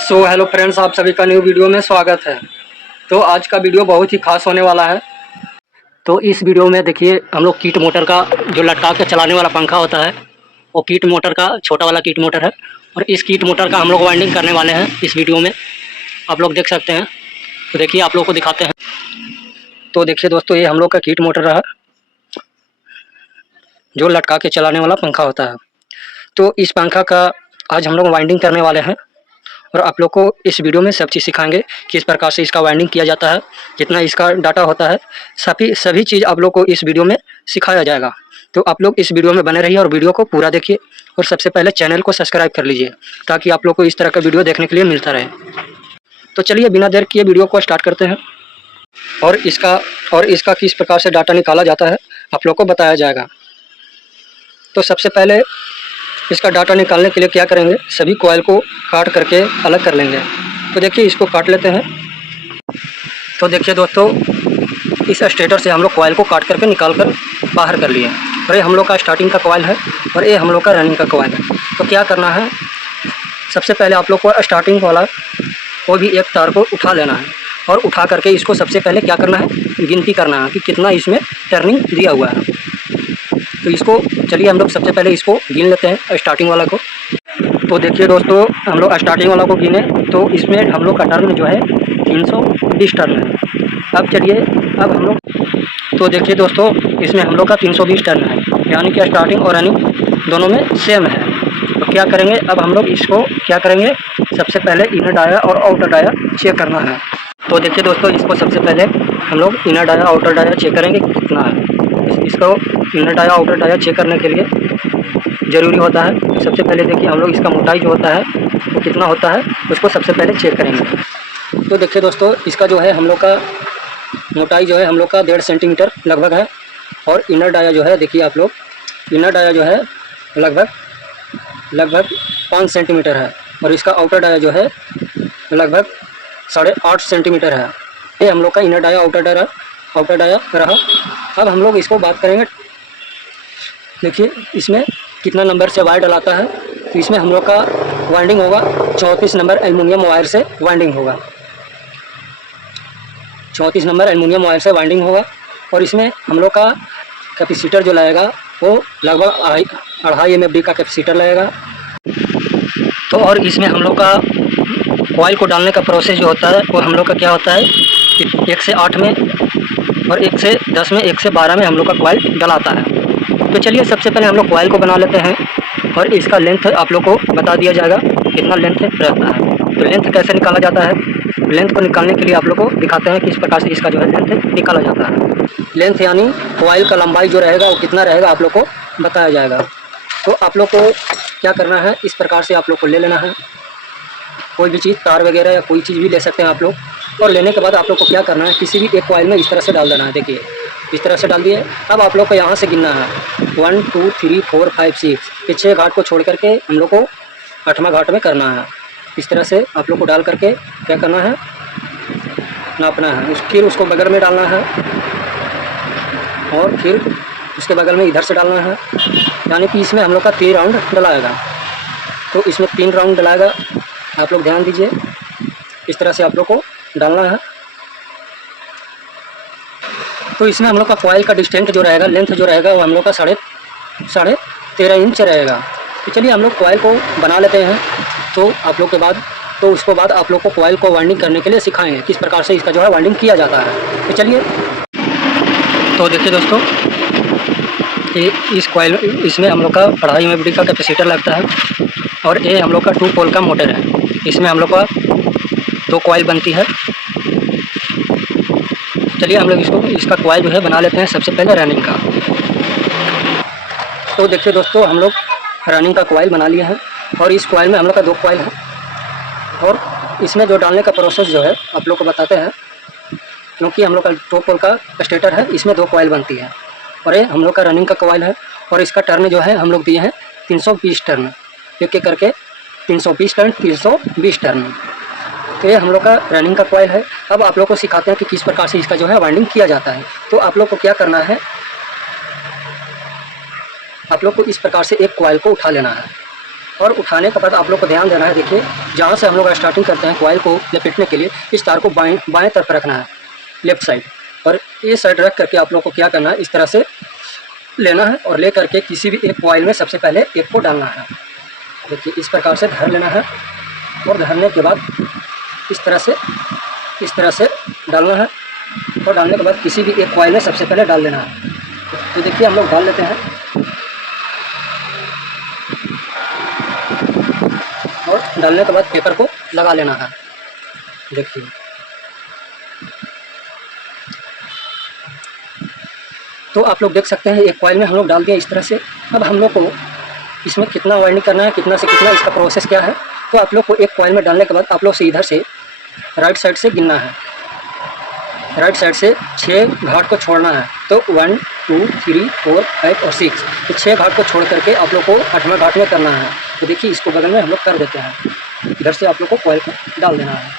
So hello friends, आप सभी का न्यू वीडियो में स्वागत है। तो आज का वीडियो बहुत ही खास होने वाला है। तो इस वीडियो में देखिए, हम लोग कीट मोटर का जो लटका के चलाने वाला पंखा होता है, वो कीट मोटर का छोटा वाला कीट मोटर है। और इस कीट मोटर का हम लोग वाइंडिंग करने वाले हैं इस वीडियो में। आप लोग देख सकते हैं। तो देखिए, आप लोग को दिखाते हैं। तो देखिए दोस्तों, ये हम लोग का कीट मोटर रहा, जो लटका के चलाने वाला पंखा होता है। तो इस पंखा का आज हम लोग वाइंडिंग करने वाले हैं। और आप लोग को इस वीडियो में सब चीज़ सिखाएंगे, किस प्रकार से इसका वाइंडिंग किया जाता है, कितना इसका डाटा होता है, सभी चीज़ आप लोग को इस वीडियो में सिखाया जाएगा। तो आप लोग इस वीडियो में बने रहिए और वीडियो को पूरा देखिए। और सबसे पहले चैनल को सब्सक्राइब कर लीजिए, ताकि आप लोग को इस तरह का वीडियो देखने के लिए मिलता रहे। तो चलिए बिना देर किए वीडियो को स्टार्ट करते हैं। और इसका किस प्रकार से डाटा निकाला जाता है आप लोग को बताया जाएगा। तो सबसे पहले इसका डाटा निकालने के लिए क्या करेंगे, सभी कॉइल को काट करके अलग कर लेंगे। तो देखिए, इसको काट लेते हैं। तो देखिए दोस्तों, इस स्टेटर से हम लोग कॉइल को काट करके निकाल कर बाहर कर लिए। और ये हम लोग का स्टार्टिंग का कॉइल है और ये हम लोग का रनिंग का कॉइल है। तो क्या करना है, सबसे पहले आप लोग को स्टार्टिंग वाला कोई भी एक तार को उठा लेना है। और उठा करके इसको सबसे पहले क्या करना है, गिनती करना है कि कितना इसमें टर्निंग दिया हुआ है। तो इसको चलिए हम लोग सबसे पहले इसको गिन लेते हैं, स्टार्टिंग वाला को। तो देखिए दोस्तों, हम लोग स्टार्टिंग वाला को गिने तो इसमें हम लोग का टर्न जो है 320 टर्न है। अब चलिए, अब हम लोग, तो देखिए दोस्तों, इसमें हम लोग का 320 टर्न है, यानी कि स्टार्टिंग और रनिंग दोनों में सेम है। तो क्या करेंगे, अब हम लोग इसको क्या करेंगे, सबसे पहले इनर डाया और आउटर डाया चेक करना है। तो देखिए दोस्तों, इसको सबसे पहले हम लोग inner dia outer dia check करेंगे कितना है। इसको inner dia outer dia check करने के लिए ज़रूरी होता है, सबसे पहले देखिए हम लोग इसका मोटाई जो होता है वो कितना होता है, उसको सबसे पहले चेक करेंगे। तो देखिए दोस्तों, इसका जो है हम लोग का मोटाई जो है हम लोग का 1.5 सेंटीमीटर लगभग है। और इनर डाया जो है, देखिए आप लोग, इनर डाया जो है लगभग 5 सेंटीमीटर है। और इसका आउटर डाया जो है लगभग 8.5 सेंटीमीटर है। ये हम लोग का इनर डाया आउटर डाया रहा। अब हम लोग इसको बात करेंगे, देखिए इसमें कितना नंबर से वायर डलाता है। तो इसमें हम लोग का वाइंडिंग होगा 34 नंबर एल्युमिनियम वायर से वाइंडिंग होगा, 34 नंबर एल्युमिनियम वायर से वाइंडिंग होगा। और इसमें हम लोग का कैपेसिटर जो लगेगा वो लगभग 2.5 MFD का कैपेसिटर लगेगा। तो और इसमें हम लोग का कॉइल को डालने का प्रोसेस जो होता है वो हम लोग का क्या होता है, 1 से 8 में और 1 से 10 में 1 से 12 में हम लोग का कॉइल डलाता है। तो चलिए सबसे पहले हम लोग कॉइल को बना लेते हैं। और इसका लेंथ आप लोग को बता दिया जाएगा कितना लेंथ रहता है। तो लेंथ कैसे निकाला जाता है, लेंथ को निकालने के लिए आप लोग को दिखाते हैं किस प्रकार से इसका जो है लेंथ निकाला जाता है। लेंथ यानी कॉइल का लंबाई जो रहेगा वो कितना रहेगा आप लोग को बताया जाएगा। तो आप लोग को क्या करना है, इस प्रकार से आप लोग को ले लेना है। कोई भी चीज़, तार वगैरह या कोई चीज़ भी ले सकते हैं आप लोग। और लेने के बाद आप लोग को क्या करना है, किसी भी एक कॉइल में इस तरह से डाल देना है। देखिए इस तरह से डाल दिए। अब आप लोग को यहाँ से गिनना है 1 2 3 4 5 6, ये 6 घाट को छोड़ करके हम लोग को 8वां घाट में करना है। इस तरह से आप लोग को डाल करके क्या करना है, नापना है। फिर उसको बगल में डालना है और फिर उसके बगल में इधर से डालना है। यानी कि इसमें हम लोग का 3 राउंड डलाएगा। तो इसमें 3 राउंड डलाएगा, आप लोग ध्यान दीजिए। इस तरह से आप लोग को डालना है। तो इसमें हम लोग का कॉइल का डिस्टेंस जो रहेगा, लेंथ जो रहेगा वो हम लोग का 13.5 इंच रहेगा। तो चलिए हम लोग कॉइल को बना लेते हैं। तो आप लोग के बाद, तो उसके बाद आप लोग को कॉइल को वाइंडिंग करने के लिए सिखाएंगे किस प्रकार से इसका जो है वाइंडिंग किया जाता है। तो चलिए, तो देखिए दोस्तों, इस कॉइल, इसमें हम लोग का 2.5 MFD का कैपेसिटर लगता है। और ये हम लोग का 2 पोल का मोटर है। इसमें हम लोग का 2 कॉइल बनती है। चलिए हम लोग इसका कॉइल जो है बना लेते हैं, सबसे पहले रनिंग का। तो देखिए दोस्तों, हम लोग रनिंग का कॉइल बना लिए हैं। और इस कॉइल में हम लोग का 2 कॉइल है। और इसमें जो डालने का प्रोसेस जो है आप लोग को बताते हैं, क्योंकि हम लोग का 2 पोल का स्टेटर है, इसमें 2 कॉइल बनती है। और ये हम लोग का रनिंग का कॉइल है। और इसका टर्न जो है हम लोग दिए हैं 320 टर्न, एक एक करके 320 टर्न 320 टर्न। तो ये हम लोग का रनिंग का कॉइल है। अब आप लोग को सिखाते हैं कि किस प्रकार से इसका जो है वाइंडिंग किया जाता है। तो आप लोग को क्या करना है, आप लोग को इस प्रकार से एक कॉइल को उठा लेना है। और उठाने के बाद आप लोग को ध्यान देना है, देखिए जहाँ से हम लोग स्टार्टिंग करते हैं कॉइल को लपेटने के लिए, इस तार को बाएं तरफ रखना है, लेफ्ट साइड। और ये साइड रख करके आप लोग को क्या करना है, इस तरह से लेना है और ले करके किसी भी एक कॉइल में सबसे पहले एक को डालना है। देखिए इस प्रकार से धर लेना है और धरने के बाद इस तरह से डालना है और डालने के बाद किसी भी एक कॉइल में सबसे पहले डाल देना है। तो देखिए हम लोग डाल लेते हैं और डालने के बाद पेपर को लगा लेना है। देखिए तो आप लोग देख सकते हैं एक कॉइल में हम लोग डाल दिया इस तरह से। अब हम लोग को इसमें कितना वाइंडिंग करना है, कितना से कितना, इसका प्रोसेस क्या है, तो आप लोग को एक कॉइल में डालने के बाद आप लोग से इधर से राइट साइड से गिनना है। राइट साइड से 6 घाट को छोड़ना है। तो 1 2 3 4 5 और 6, तो 6 घाट को छोड़ करके आप लोग को 8वें घाट में करना है। तो देखिए इसको बगल में हम लोग कर देते हैं, इधर से आप लोग को कॉइल को डाल देना है।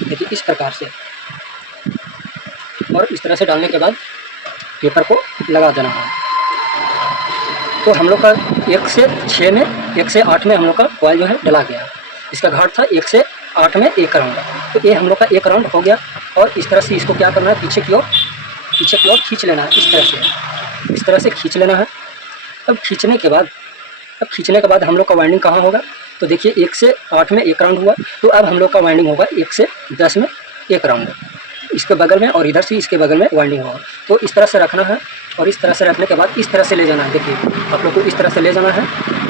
देखिए इस प्रकार से, और इस तरह से डालने के बाद पेपर को लगा देना है। तो हम लोग का 1 से 6 में 1 से 8 में हम लोग का कॉइल जो है डला गया। इसका घाट था 1 से 8 में 1 राउंड, तो ये हम लोग का 1 राउंड हो गया। और इस तरह से इसको क्या करना है, पीछे की ओर खींच लेना है। इस तरह से खींच लेना है। अब खींचने के बाद हम लोग का वाइंडिंग कहाँ होगा, तो देखिए 1 से 8 में 1 राउंड हुआ, तो अब हम लोग का वाइंडिंग होगा 1 से 10 में 1 राउंड, इसके बगल में और इधर से इसके बगल में वाइंडिंग होगा। तो इस तरह से रखना है और इस तरह से रखने के बाद इस तरह से ले जाना है। देखिए आप लोग को इस तरह से ले जाना है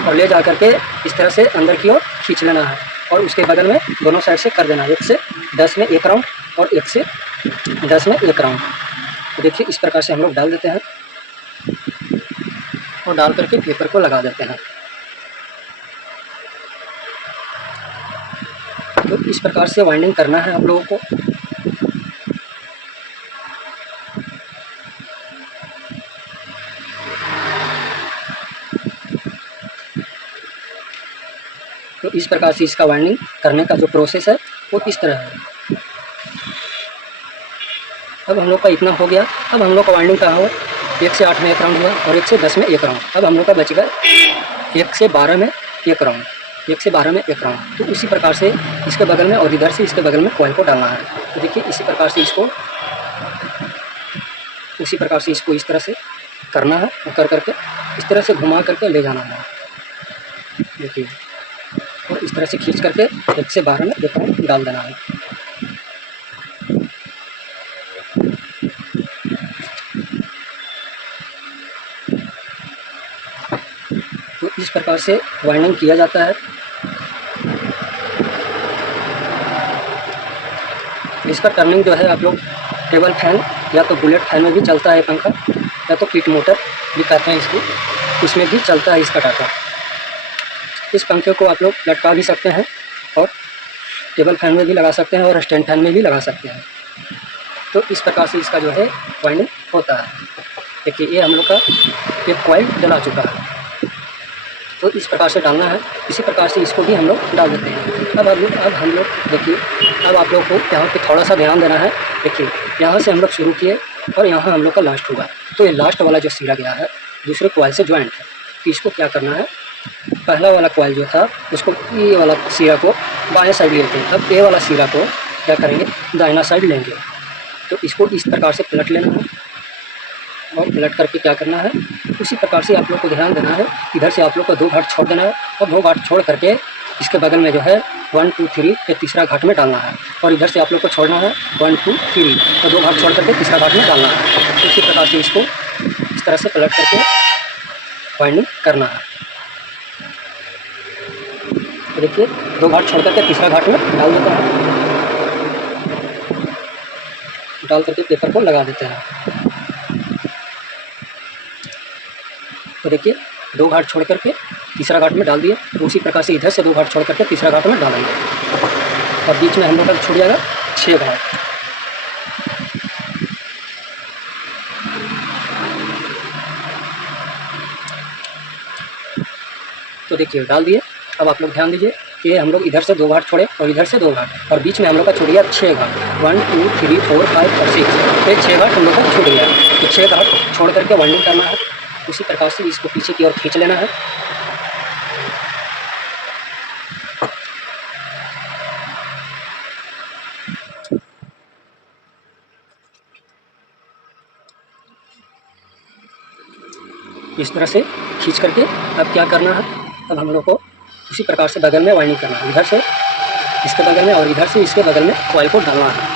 और ले जा करके इस तरह से अंदर की ओर खींच लेना है और उसके बगल में दोनों साइड से कर देना है 1 से 10 में 1 राउंड और 1 से 10 में 1 राउंड। तो देखिए इस प्रकार से हम लोग डाल देते हैं और डाल करके पेपर को लगा देते हैं। तो इस प्रकार से वाइंडिंग करना है आप लोगों को। तो इस प्रकार से इसका वाइंडिंग करने का जो प्रोसेस है वो इस तरह है। अब हम लोग का इतना हो गया। अब हम लोग का वाइंडिंग कहाँ हुआ, 1 से 8 में 1 राउंड हुआ और 1 से 10 में 1 राउंड। अब हम लोग का बच गया 1 से 12 में 1 राउंड, 1 से 12 में 1 राउंड। तो उसी प्रकार से इसके बगल में और इधर से इसके बगल में कॉइल को डालना है। तो देखिए इसी प्रकार से इसको इस तरह से करना है और कर करके इस तरह से घुमा करके ले जाना है। देखिए और इस तरह से खींच करके 1 से 12 में 1 राउंड डाल देना है। तो इस प्रकार से वाइंडिंग किया जाता है। इसका टर्निंग जो है आप लोग टेबल फैन या तो बुलेट फैन में भी चलता है पंखा, या तो पीट मोटर भी कहते हैं इसको, इसमें भी चलता है इसका टाटा। इस पंखे को आप लोग लटका भी सकते हैं और टेबल फैन में भी लगा सकते हैं और स्टैंड फैन में भी लगा सकते हैं। तो इस प्रकार से इसका जो है वाइंडिंग होता है। देखिए ये हम लोग का एक कॉइल डला चुका है। तो इस प्रकार से डालना है। इसी प्रकार से इसको भी हम लोग डाल देते हैं। अब हम लोग देखिए, अब आप लोग को यहाँ पे थोड़ा सा ध्यान देना है। देखिए यहाँ से हम लोग शुरू किए और यहाँ हम लोग का लास्ट हुआ। तो ये लास्ट वाला जो सिरा गया है दूसरे कॉइल से ज्वाइंट है। तो इसको क्या करना है, पहला वाला कॉइल जो था उसको ये वाला सिरा को बाएं साइड लेते हैं। अब ये वाला सिरा को क्या करेंगे, दाहिना साइड लेंगे। तो इसको इस प्रकार से पलट लेना है और पलट करके क्या करना है, उसी प्रकार से आप लोग को ध्यान देना है। इधर से आप लोग को 2 घाट छोड़ देना है और 2 घाट छोड़ करके इसके बगल में जो है 1 2 3 के तीसरा घाट में डालना है और इधर से आप लोग को छोड़ना है 1 2 3 और 2 घाट छोड़ करके तीसरा घाट में डालना है। तो इसी प्रकार से इसको इस तरह से पलट करके वाइंडिंग करना है। तो देखिए 2 घाट छोड़ करके तीसरा घाट में डाल देते हैं, डाल करके पेपर को लगा देते हैं। तो देखिए 2 घाट छोड़ करके तीसरा घाट में डाल दिए। तो उसी प्रकार से इधर से 2 घाट छोड़ करके तीसरा घाट में डालेंगे और बीच में हम लोग का छूट जाएगा 6 घाट। तो देखिए डाल दिए। अब आप लोग ध्यान दीजिए कि हम लोग इधर से 2 घाट छोड़े और इधर से 2 घाट और बीच में हम लोग का छूट गया 6 घाट। 1 2 3 4 5 और 6, ये 6 घाट हम लोग का छूट गया। तो 6 घाट छोड़ करके वाइंडिंग करना है। उसी प्रकार से इसको पीछे की ओर खींच लेना है इस तरह से खींच करके अब क्या करना है, अब हम लोग को उसी प्रकार से बगल में वाइंडिंग करना है, इधर से इसके बगल में और इधर से इसके बगल में कॉइल को डालना है।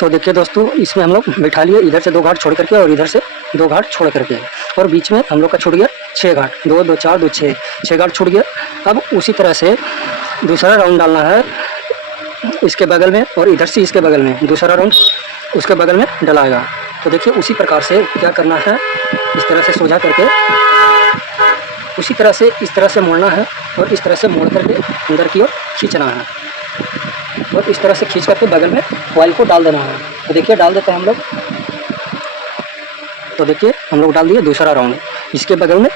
तो देखिए दोस्तों, इसमें हम लोग बिठा लिए, इधर से 2 घाट छोड़ करके और इधर से 2 घाट छोड़ करके, और बीच में हम लोग का छूट गया 6 घाट, 2 2 4 2 6 घाट छूट गया। अब उसी तरह से दूसरा राउंड डालना है इसके बगल में, और इधर से इसके बगल में दूसरा राउंड उसके बगल में डलाएगा। तो देखिए उसी प्रकार से क्या करना है, इस तरह से सोजा करके उसी तरह से इस तरह से मोड़ना है, और इस तरह से मोड़ करके अंदर की ओर खींचना है, और इस तरह से खींच करके बगल में कॉइल को डाल देना है। तो देखिए डाल देते हैं हम लोग। तो देखिए हम लोग डाल दिए दूसरा राउंड इसके बगल में,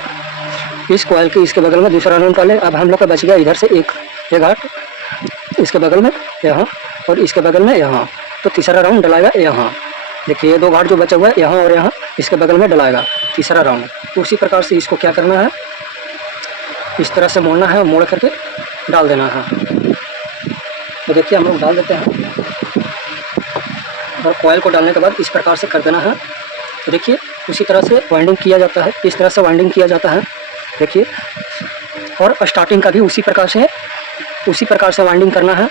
इस कॉइल के इसके बगल में दूसरा राउंड डाले। अब हम लोग का बच गया इधर से एक घाट इसके बगल में यहाँ, और इसके बगल में यहाँ। तो तीसरा राउंड डलाएगा यहाँ। देखिए ये 2 घाट जो बचा हुआ है यहाँ और यहाँ, इसके बगल में डलाएगा तीसरा राउंड। तो उसी प्रकार से इसको क्या करना है, इस तरह से मोड़ना है, मोड़ करके डाल देना है। तो देखिए हम लोग डाल देते हैं, और कॉइल को डालने के बाद इस प्रकार से कर देना है। तो देखिए उसी तरह से वाइंडिंग किया जाता है, इस तरह से वाइंडिंग किया जाता है। देखिए, और स्टार्टिंग का भी उसी प्रकार से वाइंडिंग करना है।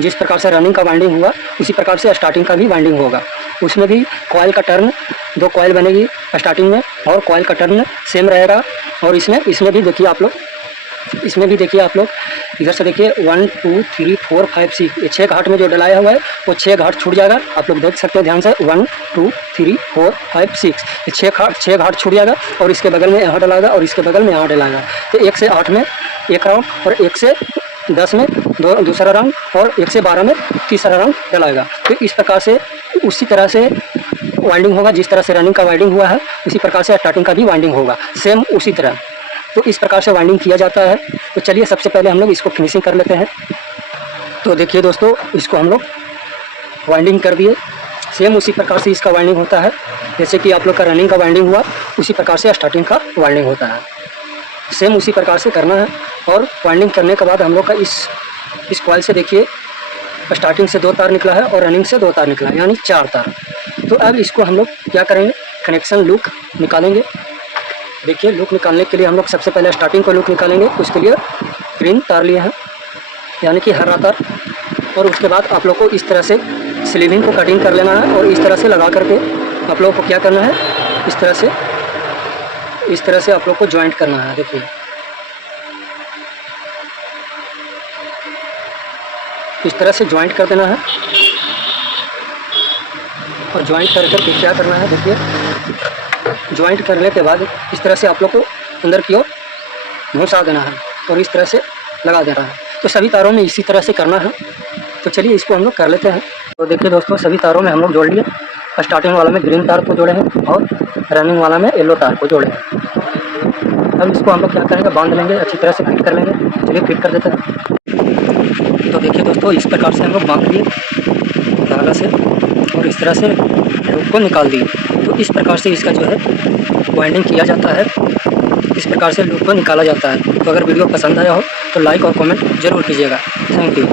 जिस प्रकार से रनिंग का वाइंडिंग हुआ उसी प्रकार से स्टार्टिंग का भी वाइंडिंग होगा। उसमें भी कॉइल का टर्न 2 कॉइल बनेगी स्टार्टिंग में, और कॉइल का टर्न सेम रहेगा। और इसमें भी देखिए आप लोग, इधर से देखिए 1 2 3 4 5 6, ये 6 घाट में जो डलाया हुआ है वो 6 घाट छूट जाएगा। आप लोग देख सकते हैं ध्यान से, 1 2 3 4 5 6, ये 6 घाट छूट जाएगा, और इसके बगल में यहाँ डलाएगा और इसके बगल में यहाँ डलाएगा। तो 1 से 8 में 1 राउंड, और 1 से 10 में दूसरा राउंड, और 1 से 12 में तीसरा राउंड डलाएगा। तो इस प्रकार से उसी तरह से वाइंडिंग होगा, जिस तरह से रनिंग का वाइंडिंग हुआ है उसी प्रकार से स्टार्टिंग का भी वाइंडिंग होगा, सेम उसी तरह। तो इस प्रकार से वाइंडिंग किया जाता है। तो चलिए सबसे पहले हम लोग इसको फिनिशिंग कर लेते हैं। तो देखिए दोस्तों, इसको हम लोग वाइंडिंग कर दिए, सेम उसी प्रकार से इसका वाइंडिंग होता है। जैसे कि आप लोग का रनिंग का वाइंडिंग हुआ उसी प्रकार से स्टार्टिंग का वाइंडिंग होता है, सेम उसी प्रकार से करना है। और वाइंडिंग करने के बाद हम लोग का इस कॉइल से देखिए स्टार्टिंग से 2 तार निकला है और रनिंग से 2 तार निकला है, यानी 4 तार। तो अब इसको हम लोग क्या करेंगे, कनेक्शन लूप निकालेंगे। देखिए लूप निकालने के लिए हम लोग सबसे पहले स्टार्टिंग को लूप निकालेंगे। उसके लिए ग्रीन तार लिए हैं, यानी कि हरा तार, और उसके बाद आप लोग को इस तरह से स्लीविंग को कटिंग कर लेना है, और इस तरह से लगा करके आप लोगों को क्या करना है, इस तरह से आप लोग को ज्वाइंट करना है। देखिए इस तरह से ज्वाइंट कर देना है, और ज्वाइंट कर करके क्या करना है, देखिए ज्वाइंट करने के बाद इस तरह से आप लोग को अंदर की ओर घुसा देना है, और इस तरह से लगा देना है। तो सभी तारों में इसी तरह से करना है। तो चलिए इसको हम लोग कर लेते हैं। तो देखिए दोस्तों, सभी तारों में हम लोग जोड़ लिए। स्टार्टिंग वाला में ग्रीन तार को जोड़े हैं, और रनिंग वाला में येलो तार को जोड़े हैं। अब इसको हम लोग क्या करेंगे, बांध लेंगे, अच्छी तरह से फिट कर लेंगे। चलिए फिट कर देते हैं। तो देखिए दोस्तों, इस प्रकार से हम लोग बांध लिए धागा से, और इस तरह से लूप को निकाल दिए। तो इस प्रकार से इसका जो है वाइंडिंग किया जाता है, इस प्रकार से लूप को निकाला जाता है। तो अगर वीडियो पसंद आया हो तो लाइक और कमेंट जरूर कीजिएगा। Thank you.